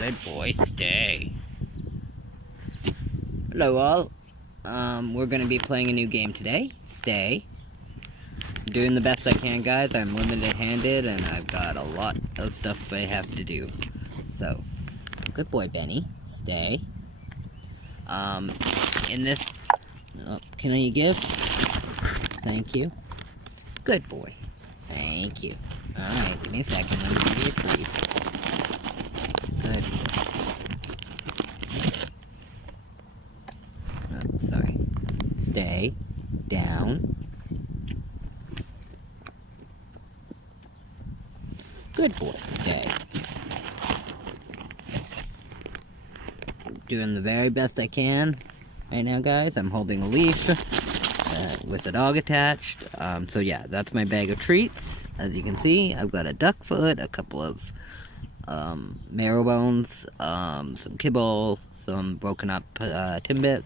Good boy, stay. Hello all. We're gonna be playing a new game today. Stay. Doing the best I can, guys. I'm limited-handed and I've got a lot of stuff I have to do. So, good boy, Benny. Stay. In this... Oh, can I give? Thank you. Good boy. Thank you. Alright, give me a second. Let me give you a treat. Good boy. Oh, sorry. Stay. Down. Good boy. Stay. Doing the very best I can right now, guys. I'm holding a leash with a dog attached. So yeah, that's my bag of treats. As you can see, I've got a duck foot, a couple of marrow bones, some kibble, some broken up timbit,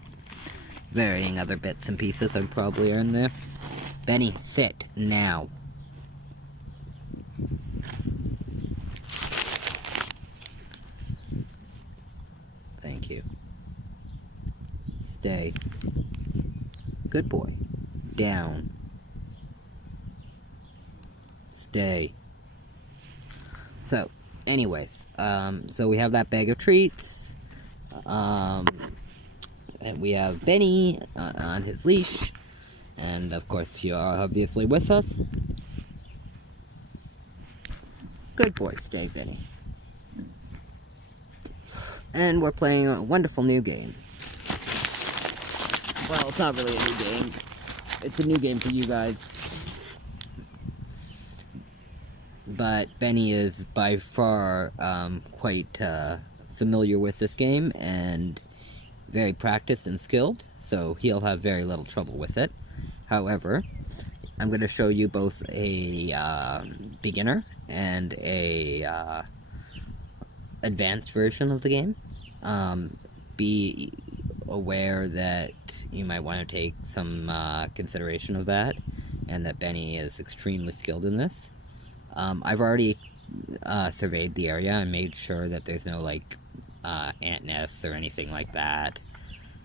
varying other bits and pieces I probably are in there. Benny, sit now. Thank you. Stay. Good boy. Down. Stay. So, anyways, so we have that bag of treats. And we have Benny on his leash. And of course, you're obviously with us. Good boy, stay, Benny. And we're playing a wonderful new game. Well, it's not really a new game. It's a new game for you guys. But Benny is by far quite familiar with this game and very practiced and skilled, so he'll have very little trouble with it. However, I'm going to show you both a beginner and a advanced version of the game. Be aware that you might want to take some consideration of that, and that Benny is extremely skilled in this. I've already surveyed the area and made sure that there's no, like, ant nests or anything like that.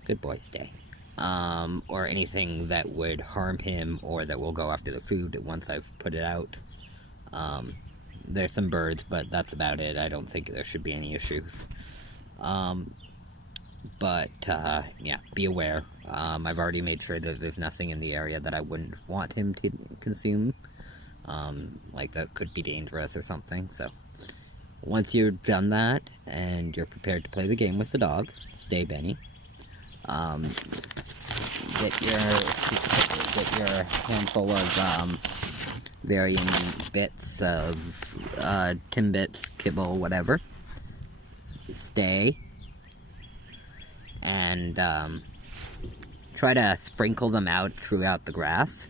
Good boy, stay. Or anything that would harm him or that will go after the food once I've put it out. There's some birds, but that's about it. I don't think there should be any issues. Yeah, be aware. I've already made sure that there's nothing in the area that I wouldn't want him to consume. Like that could be dangerous or something, so once you've done that and you're prepared to play the game with the dog, stay, Benny. Get your handful of varying bits of timbits, kibble, whatever. Stay. And try to sprinkle them out throughout the grass.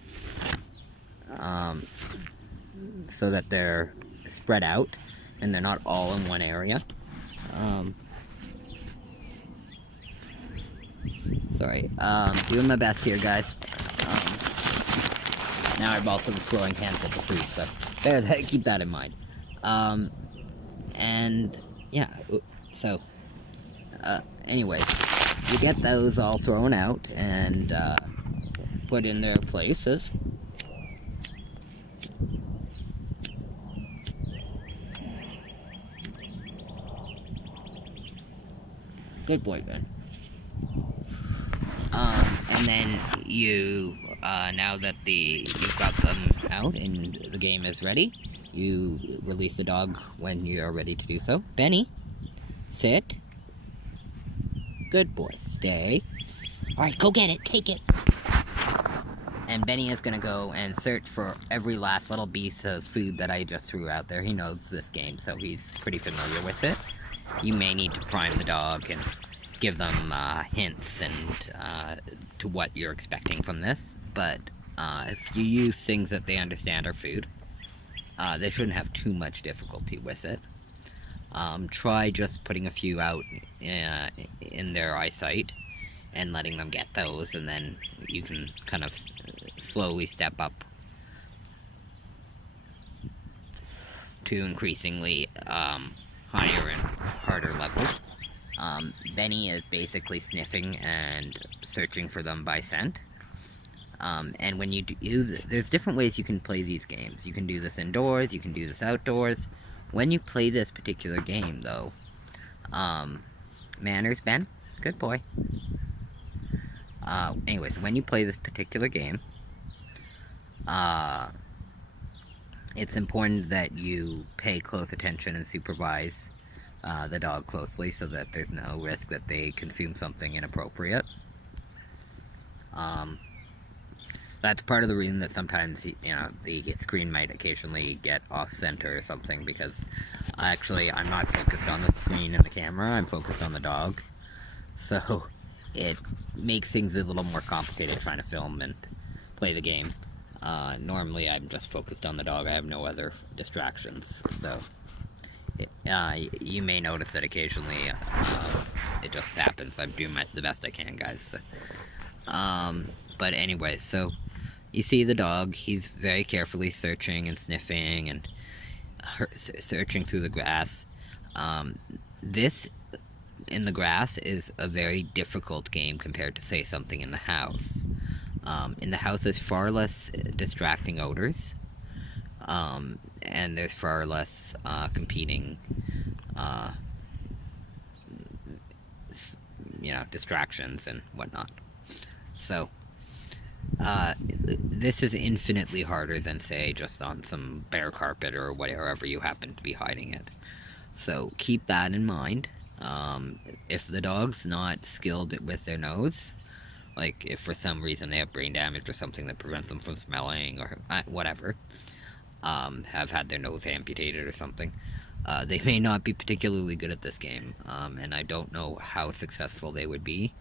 So that they're spread out and they're not all in one area. Sorry, doing my best here, guys. Now I'm also throwing handfuls of food, so keep that in mind. And yeah, so anyways, you get those all thrown out and put in their places. Good boy, Ben. And then you, now that you've got them out and the game is ready, you release the dog when you're ready to do so. Benny, sit. Good boy, stay. Alright, go get it, take it. And Benny is gonna go and search for every last little piece of food that I just threw out there. He knows this game, so he's pretty familiar with it. You may need to prime the dog and give them hints and to what you're expecting from this. But if you use things that they understand are food, they shouldn't have too much difficulty with it. Try just putting a few out in their eyesight and letting them get those, and then you can kind of slowly step up to increasingly higher and harder levels. Benny is basically sniffing and searching for them by scent. And when you do, there's different ways you can play these games. You can do this indoors, you can do this outdoors. When you play this particular game, though, manners, Ben, good boy. Anyways, when you play this particular game, it's important that you pay close attention and supervise the dog closely so that there's no risk that they consume something inappropriate. That's part of the reason that sometimes, the screen might occasionally get off-center or something, because actually I'm not focused on the screen and the camera, I'm focused on the dog. So it makes things a little more complicated trying to film and play the game. Normally I'm just focused on the dog, I have no other distractions, so you may notice that occasionally it just happens. I'm doing the best I can, guys. But anyway, so you see the dog, he's very carefully searching and sniffing and searching through the grass. This in the grass is a very difficult game compared to, say, something in the house. In the house, there's far less distracting odors, and there's far less competing, distractions and whatnot. So, this is infinitely harder than, say, just on some bare carpet or wherever you happen to be hiding it. So keep that in mind. If the dog's not skilled with their nose, like if for some reason they have brain damage or something that prevents them from smelling or whatever, have had their nose amputated or something, they may not be particularly good at this game, and I don't know how successful they would be.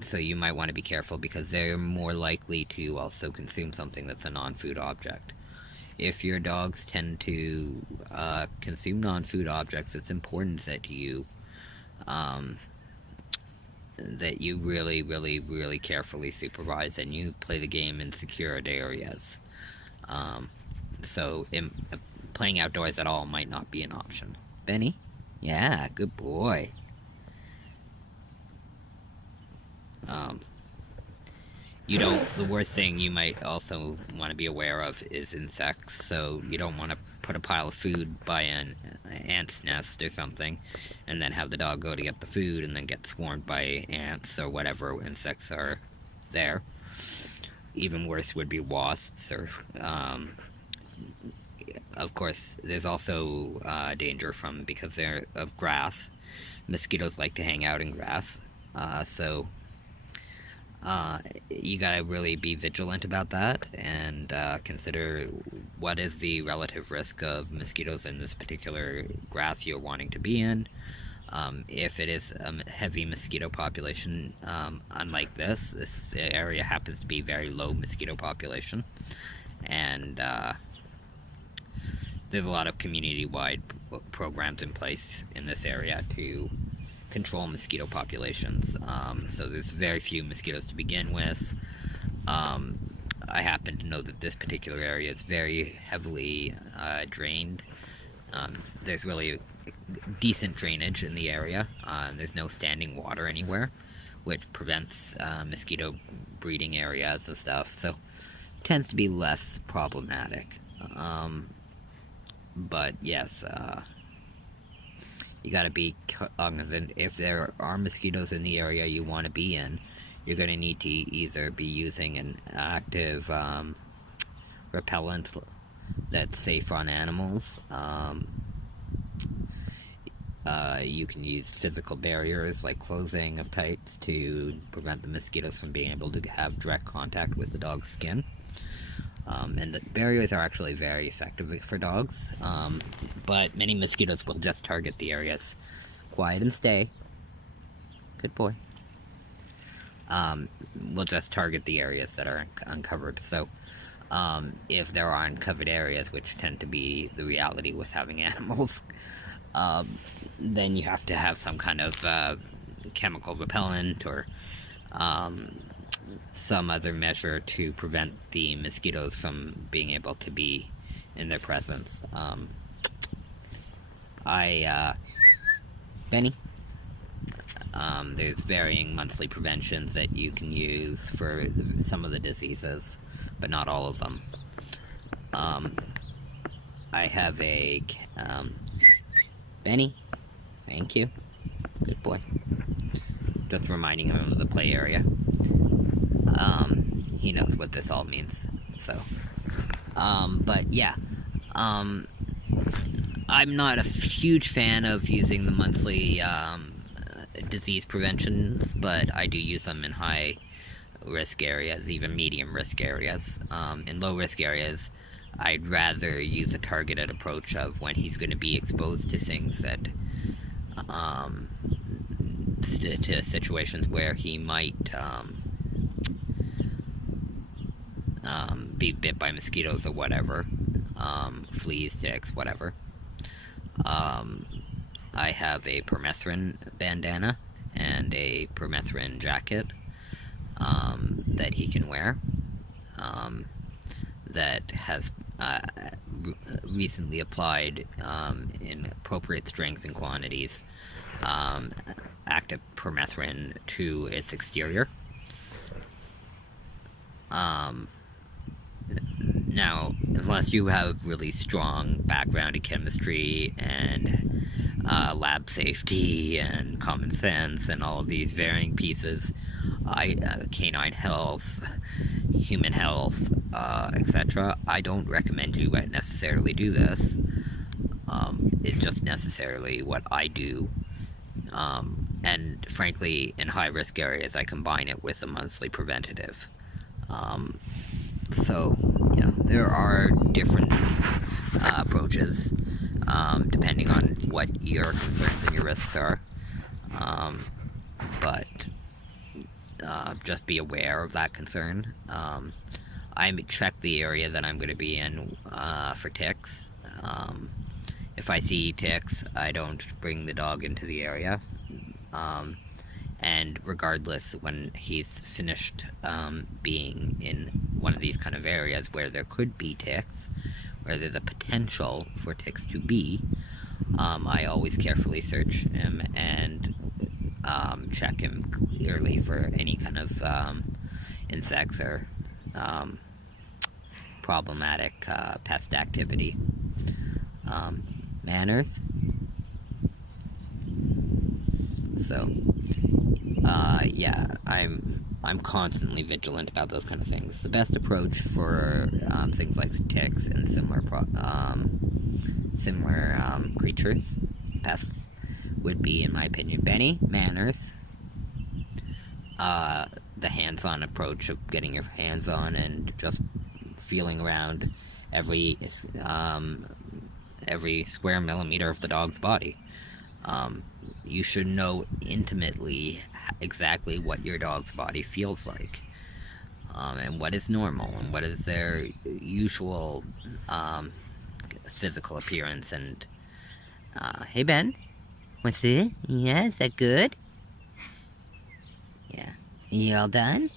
So you might want to be careful, because they're more likely to also consume something that's a non-food object. If your dogs tend to consume non-food objects, it's important that you really, really, really carefully supervise and you play the game in secured areas. So playing outdoors at all might not be an option. Benny? Yeah, good boy. The worst thing you might also want to be aware of is insects, so you don't want to put a pile of food by an ant's nest or something, and then have the dog go to get the food and then get swarmed by ants or whatever insects are there. Even worse would be wasps, or, of course, there's also danger because they're of grass. Mosquitoes like to hang out in grass, so you gotta really be vigilant about that, and consider what is the relative risk of mosquitoes in this particular grass you're wanting to be in. If it is a heavy mosquito population, unlike this area happens to be very low mosquito population, and there's a lot of community-wide programs in place in this area to control mosquito populations. So there's very few mosquitoes to begin with. I happen to know that this particular area is very heavily drained. There's really decent drainage in the area. There's no standing water anywhere, which prevents mosquito breeding areas and stuff, so it tends to be less problematic. But yes, you gotta be cognizant. If there are mosquitoes in the area you want to be in, you're gonna need to either be using an active repellent that's safe on animals. You can use physical barriers like closing of tights to prevent the mosquitoes from being able to have direct contact with the dog's skin. And the barriers are actually very effective for dogs, but many mosquitoes will just target the areas. Quiet and stay. Good boy. Will just target the areas that are uncovered. So if there are uncovered areas, which tend to be the reality with having animals, then you have to have some kind of chemical repellent or some other measure to prevent the mosquitoes from being able to be in their presence. Benny, there's varying monthly preventions that you can use for some of the diseases, but not all of them. I have a, Benny, thank you, good boy. Just reminding him of the play area. He knows what this all means, so. But yeah, I'm not a huge fan of using the monthly disease preventions, but I do use them in high risk areas, even medium risk areas. In low risk areas, I'd rather use a targeted approach of when he's going to be exposed to things that, to situations where he might be bit by mosquitoes or whatever, fleas, ticks, whatever. I have a permethrin bandana and a permethrin jacket that he can wear, that has recently applied in appropriate strengths and quantities active permethrin to its exterior. Now, unless you have really strong background in chemistry and lab safety and common sense and all of these varying pieces, canine health, human health, etc., I don't recommend you necessarily do this. It's just necessarily what I do. And frankly, in high-risk areas, I combine it with a monthly preventative. So, you know, there are different approaches, depending on what your concerns and your risks are. But just be aware of that concern. I check the area that I'm going to be in for ticks. If I see ticks, I don't bring the dog into the area. And regardless, when he's finished being in one of these kind of areas where there could be ticks, where there's a potential for ticks to be, I always carefully search him and check him clearly for any kind of insects or problematic pest activity. Manners. So, yeah, I'm constantly vigilant about those kind of things. The best approach for things like ticks and similar creatures, pests, would be, in my opinion, Benny, manners. The hands-on approach of getting your hands on and just feeling around every square millimeter of the dog's body. You should know intimately exactly what your dog's body feels like, and what is normal, and what is their usual physical appearance. And hey Ben, what's it? Yeah, is that good? Yeah. You all done?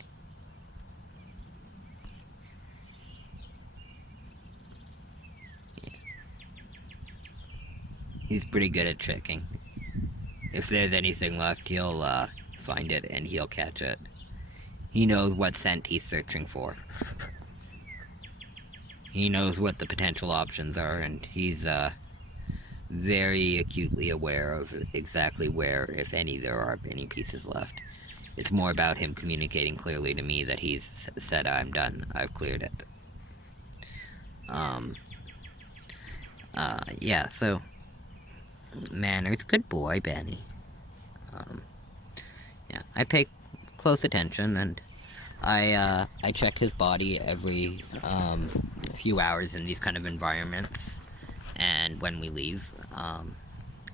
Yeah. He's pretty good at checking. If there's anything left, he'll find it and he'll catch it. He knows what scent he's searching for. He knows what the potential options are, and he's very acutely aware of exactly where, if any, there are any pieces left. It's more about him communicating clearly to me that he's said, I'm done, I've cleared it. Yeah, so, manners, good boy, Benny. Yeah, I pay close attention, and I check his body every few hours in these kind of environments, and when we leave,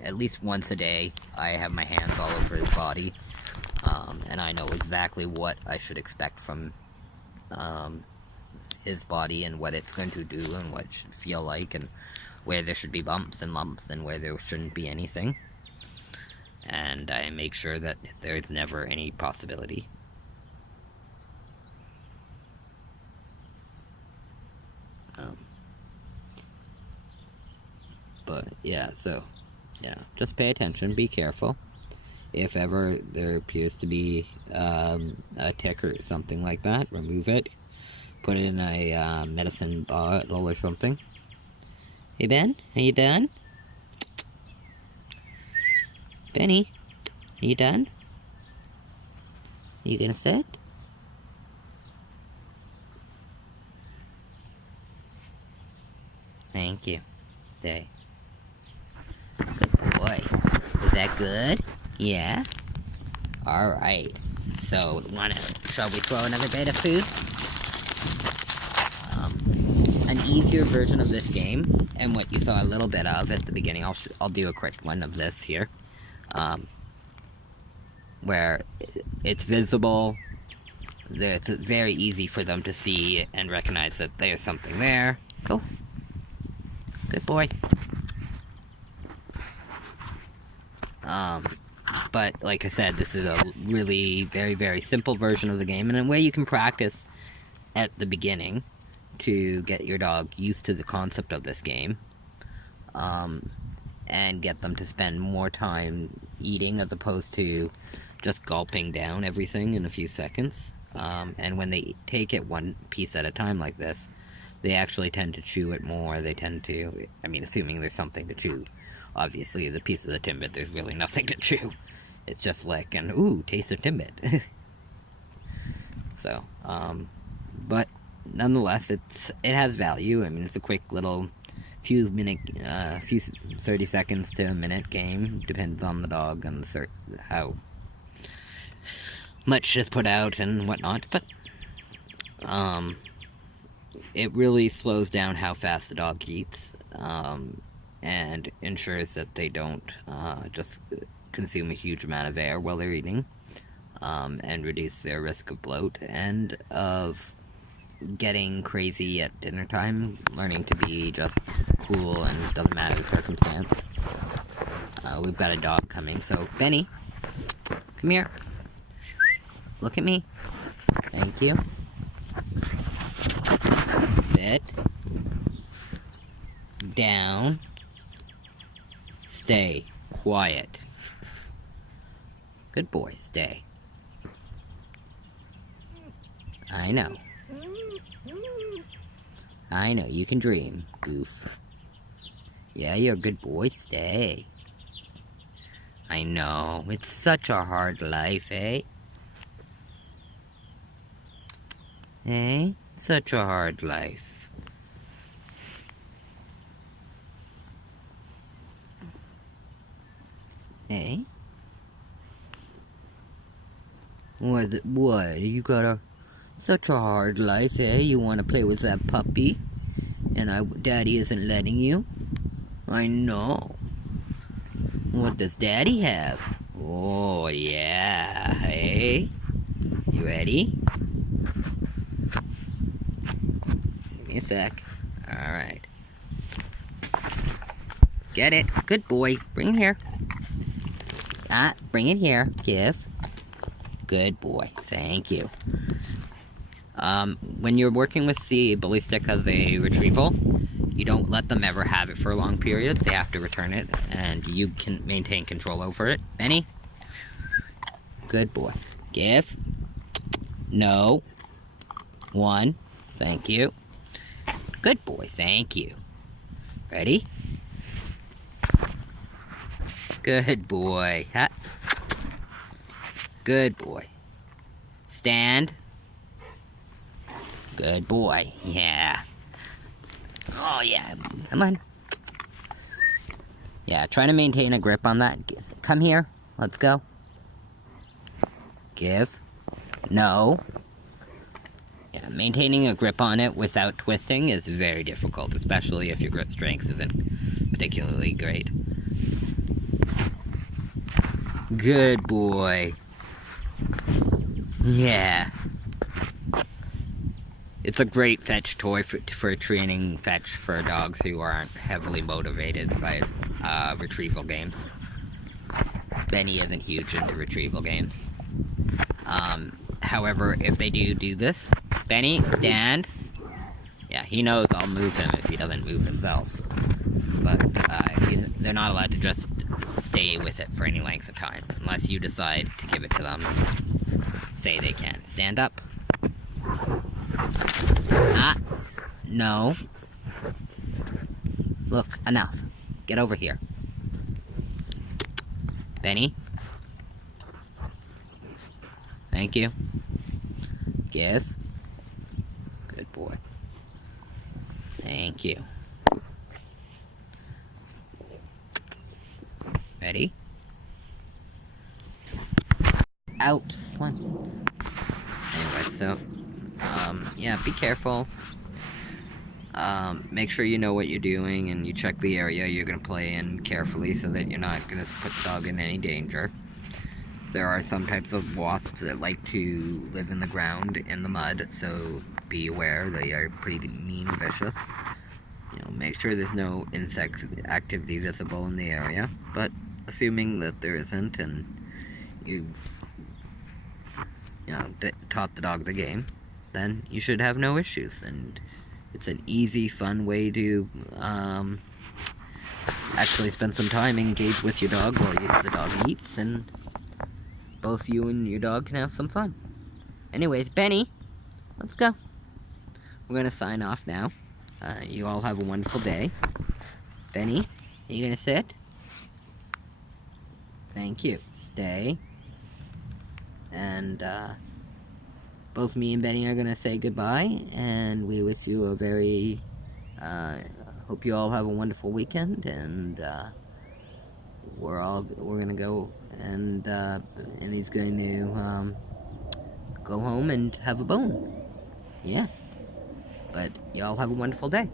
at least once a day, I have my hands all over his body, and I know exactly what I should expect from his body and what it's going to do and what it should feel like, and where there should be bumps and lumps and where there shouldn't be anything. And I make sure that there's never any possibility. But yeah, so Yeah, just pay attention, be careful. If ever there appears to be a tick or something like that, remove it. Put it in a medicine bottle or something. Hey Ben, are you done? Benny, are you done? Are you gonna sit? Thank you. Stay. Good boy. Is that good? Yeah? Alright. So, shall we throw another bit of food? An easier version of this game, and what you saw a little bit of at the beginning, I'll do a quick one of this here. Where it's visible, it's very easy for them to see and recognize that there's something there. Go. Good boy. But like I said, this is a really very, very simple version of the game, and a way you can practice at the beginning to get your dog used to the concept of this game, and get them to spend more time eating as opposed to just gulping down everything in a few seconds. And when they take it one piece at a time like this, they actually tend to chew it more. They tend to, I mean, assuming there's something to chew. Obviously, the piece of the Timbit, there's really nothing to chew. It's just lick and, ooh, taste of Timbit. So, but nonetheless, it has value. I mean, it's a quick little few 30 seconds to a minute game. Depends on the dog and how much is put out and whatnot. But it really slows down how fast the dog eats, and ensures that they don't just consume a huge amount of air while they're eating, and reduce their risk of bloat and of getting crazy at dinner time, learning to be just cool and doesn't matter the circumstance. We've got a dog coming, so Benny, come here. Look at me. Thank you. Sit. Down. Stay. Quiet. Good boy, stay. I know. I know, you can dream, goof. Yeah, you're a good boy, stay. I know, it's such a hard life, eh? Eh? Such a hard life. Eh? What? You got such a hard life, eh? You want to play with that puppy? And Daddy isn't letting you? I know. What does Daddy have? Oh, yeah, hey? You ready? Give me a sec. Alright. Get it. Good boy. Bring it here. Bring it here. Give. Good boy. Thank you. When you're working with the bully stick as a retrieval, you don't let them ever have it for long periods. They have to return it, and you can maintain control over it. Benny? Good boy. Give. No. 1. Thank you. Good boy. Thank you. Ready? Good boy. Good boy. Stand. Good boy. Yeah. Oh, yeah. Come on. Yeah, try to maintain a grip on that. Come here. Let's go. Give. No. Yeah, maintaining a grip on it without twisting is very difficult, especially if your grip strength isn't particularly great. Good boy. Yeah. It's a great fetch toy for training fetch for dogs who aren't heavily motivated by retrieval games. Benny isn't huge into retrieval games. However, if they do this, Benny, stand. Yeah, he knows I'll move him if he doesn't move himself. But they're not allowed to just stay with it for any length of time, unless you decide to give it to them and say they can. Stand up. Ah, no. Look, enough. Get over here. Benny? Thank you. Give. Good boy. Thank you. Ready? Out. Come on. Anyway, so, yeah, be careful. Make sure you know what you're doing and you check the area you're going to play in carefully so that you're not going to put the dog in any danger. There are some types of wasps that like to live in the ground, in the mud, so be aware. They are pretty mean and vicious. You know, make sure there's no insect activity visible in the area, but assuming that there isn't and you've, you know, taught the dog the game, then you should have no issues. And it's an easy, fun way to actually spend some time engaged with your dog while the dog eats, and both you and your dog can have some fun. Anyways, Benny, let's go. We're going to sign off now. You all have a wonderful day. Benny, are you going to sit? Thank you. Stay. And both me and Benny are going to say goodbye, and we wish you a very... hope you all have a wonderful weekend, and we're going to go, and he's going to go home and have a bone. Yeah. But y'all have a wonderful day.